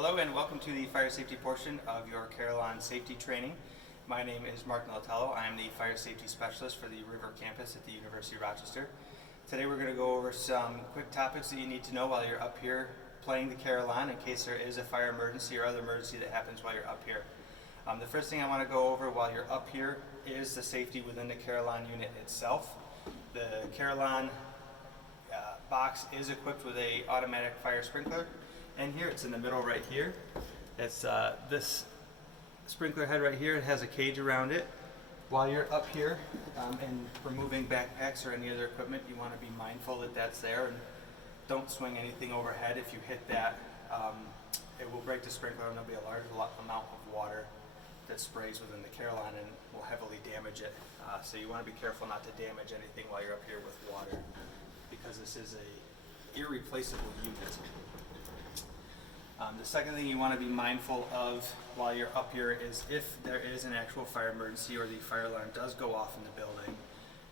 Hello and welcome to the fire safety portion of your carillon safety training. My name is Mark Militello. I am the fire safety specialist for the River campus at the University of Rochester. Today we're going to go over some quick topics that you need to know while you're up here playing the carillon in case there is a fire emergency or other emergency that happens while you're up here. The first thing I want to go over while you're up here is the safety within the carillon unit itself. The carillon box is equipped with a automatic fire sprinkler, and here it's in the middle right here. It's this sprinkler head right here. It has a cage around it. While you're up here and removing backpacks or any other equipment, you want to be mindful that that's there and don't swing anything overhead. If you hit that, it will break the sprinkler and there'll be a large amount of water that sprays within the carillon and will heavily damage it. So you want to be careful not to damage anything while you're up here with water, because this is a irreplaceable unit. The second thing you want to be mindful of while you're up here is if there is an actual fire emergency or the fire alarm does go off in the building,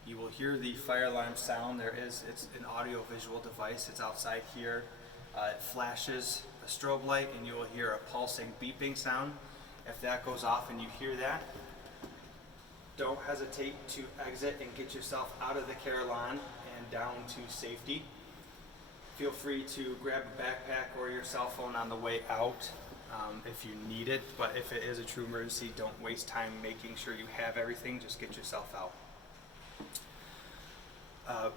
you will hear the fire alarm sound. It's an audio visual device. It's outside here. It flashes a strobe light and you will hear a pulsing beeping sound. If that goes off and you hear that, don't hesitate to exit and get yourself out of the carillon and down to safety. Feel free to grab a backpack or your cell phone on the way out if you need it, but if it is a true emergency, don't waste time making sure you have everything. Just get yourself out.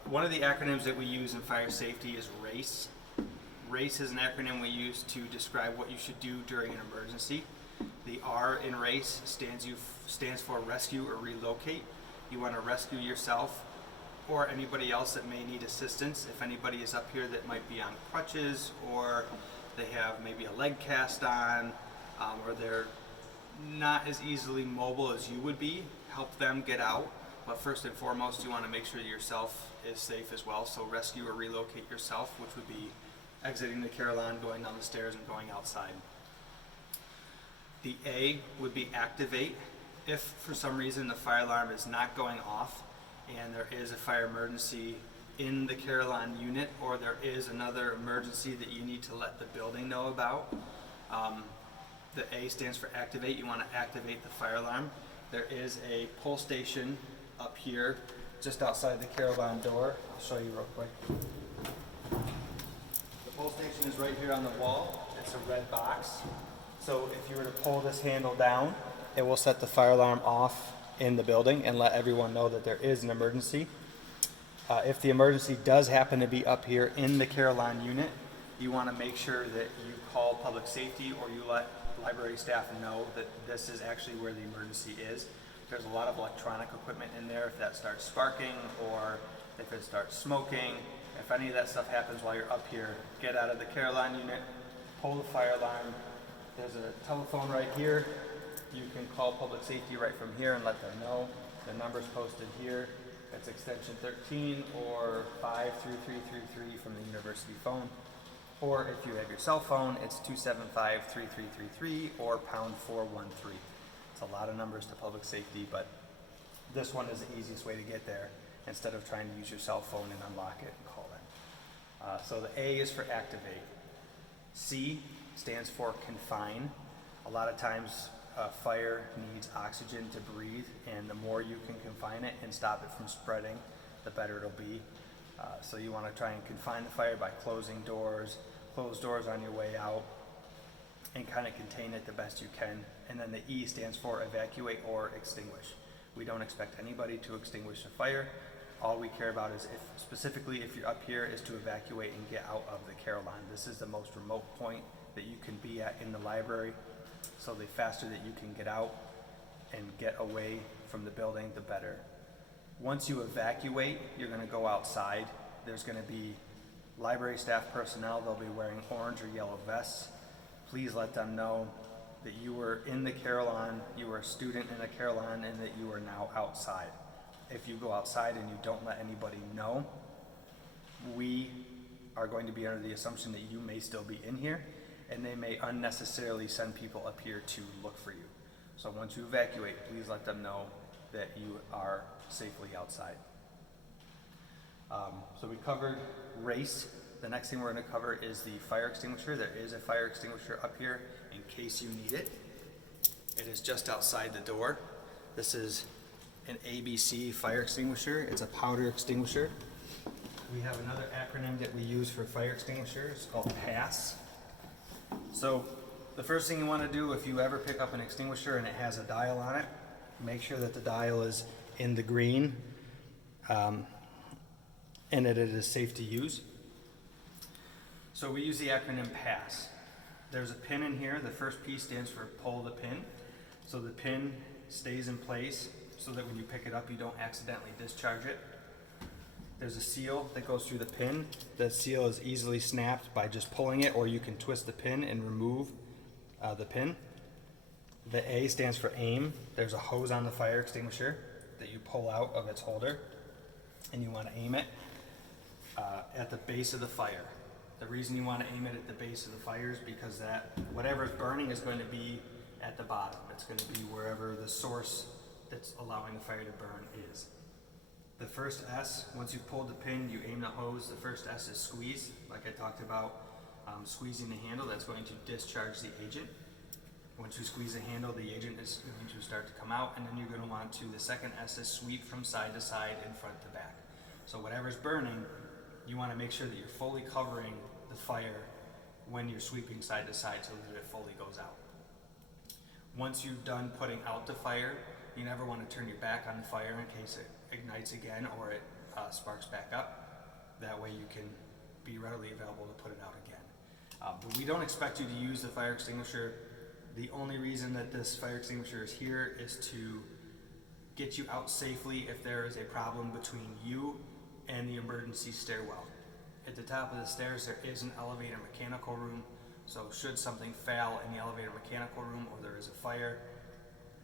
One of the acronyms that we use in fire safety is RACE. RACE is an acronym we use to describe what you should do during an emergency. The R in RACE stands for rescue or relocate. You want to rescue yourself or anybody else that may need assistance. If anybody is up here that might be on crutches, or they have maybe a leg cast on, or they're not as easily mobile as you would be, help them get out. But first and foremost, you want to make sure yourself is safe as well. So rescue or relocate yourself, which would be exiting the carillon, going down the stairs, and going outside. The A would be activate. If for some reason the fire alarm is not going off and there is a fire emergency in the carillon unit, or there is another emergency that you need to let the building know about, the A stands for activate. You want to activate the fire alarm. There is a pull station up here just outside the carillon door. I'll show you real quick. The pull station is right here on the wall. It's a red box. So if you were to pull this handle down, it will set the fire alarm off in the building and let everyone know that there is an emergency. If the emergency does happen to be up here in the carillon unit, you want to make sure that you call public safety or you let library staff know that this is actually where the emergency is. There's a lot of electronic equipment in there. If that starts sparking or if it starts smoking, if any of that stuff happens while you're up here, get out of the carillon unit, pull the fire alarm. There's a telephone right here. You can call public safety right from here and let them know. The number's posted here. It's extension 13 or 53333 from the university phone. Or if you have your cell phone, it's 275-3333 or pound 413. It's a lot of numbers to public safety, but this one is the easiest way to get there instead of trying to use your cell phone and unlock it and call it. So the A is for activate. C stands for confine. A lot of times fire needs oxygen to breathe, and the more you can confine it and stop it from spreading, the better it'll be. So you want to try and confine the fire by closing doors, close doors on your way out, and kind of contain it the best you can. And then the E stands for evacuate or extinguish. We don't expect anybody to extinguish a fire. All we care about is specifically if you're up here, is to evacuate and get out of the carillon. This is the most remote point that you can be at in the library. So the faster that you can get out and get away from the building, the better. Once you evacuate, you're going to go outside. There's going to be library staff personnel. They'll be wearing orange or yellow vests. Please let them know that you were in the carillon, you were a student in the carillon, and that you are now outside. If you go outside and you don't let anybody know, we are going to be under the assumption that you may still be in here, and they may unnecessarily send people up here to look for you. So once you evacuate, please let them know that you are safely outside. So we covered race, The next thing we're going to cover is the fire extinguisher. There is a fire extinguisher up here in case you need it. It is just outside the door. This is an ABC fire extinguisher. It's a powder extinguisher. We have another acronym that we use for fire extinguisher. It's called PASS. So the first thing you want to do if you ever pick up an extinguisher and it has a dial on it, make sure that the dial is in the green and that it is safe to use. So we use the acronym PASS. There's a pin in here. The first P stands for pull the pin. So the pin stays in place so that when you pick it up you don't accidentally discharge it. There's a seal that goes through the pin. The seal is easily snapped by just pulling it, or you can twist the pin and remove the pin. The A stands for aim. There's a hose on the fire extinguisher that you pull out of its holder, and you want to aim it at the base of the fire. The reason you want to aim it at the base of the fire is because that whatever is burning is going to be at the bottom. It's going to be wherever the source that's allowing the fire to burn is. The first S, once you've pulled the pin, you aim the hose. The first S is squeeze, like I talked about, squeezing the handle. That's going to discharge the agent. Once you squeeze the handle, the agent is going to start to come out, and then you're going to want to, the second S is sweep from side to side and front to back. So whatever's burning, you want to make sure that you're fully covering the fire when you're sweeping side to side so that it fully goes out. Once you've done putting out the fire, you never want to turn your back on the fire in case it ignites again or it sparks back up. That way you can be readily available to put it out again. But we don't expect you to use the fire extinguisher. The only reason that this fire extinguisher is here is to get you out safely if there is a problem between you and the emergency stairwell. At the top of the stairs there is an elevator mechanical room, so should something fail in the elevator mechanical room or there is a fire,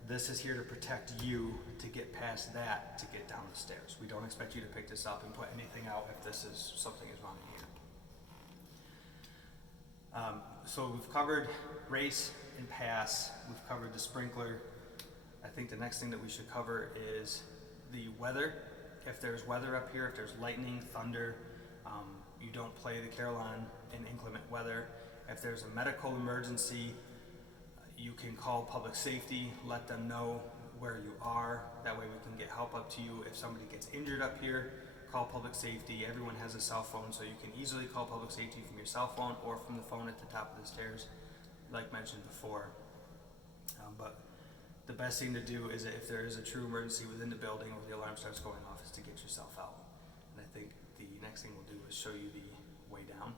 this is here to protect you to get past that to get down the stairs. We don't expect you to pick this up and put anything out if this is something is wrong in here. So we've covered race and pass. We've covered the sprinkler. I think the next thing that we should cover is the weather. If there's weather up here, if there's lightning, thunder, you don't play the carillon in inclement weather. If there's a medical emergency, you can call public safety, let them know where you are. That way we can get help up to you. If somebody gets injured up here, call public safety. Everyone has a cell phone, so you can easily call public safety from your cell phone or from the phone at the top of the stairs, like mentioned before. But the best thing to do is if there is a true emergency within the building or the alarm starts going off is to get yourself out. And I think the next thing we'll do is show you the way down.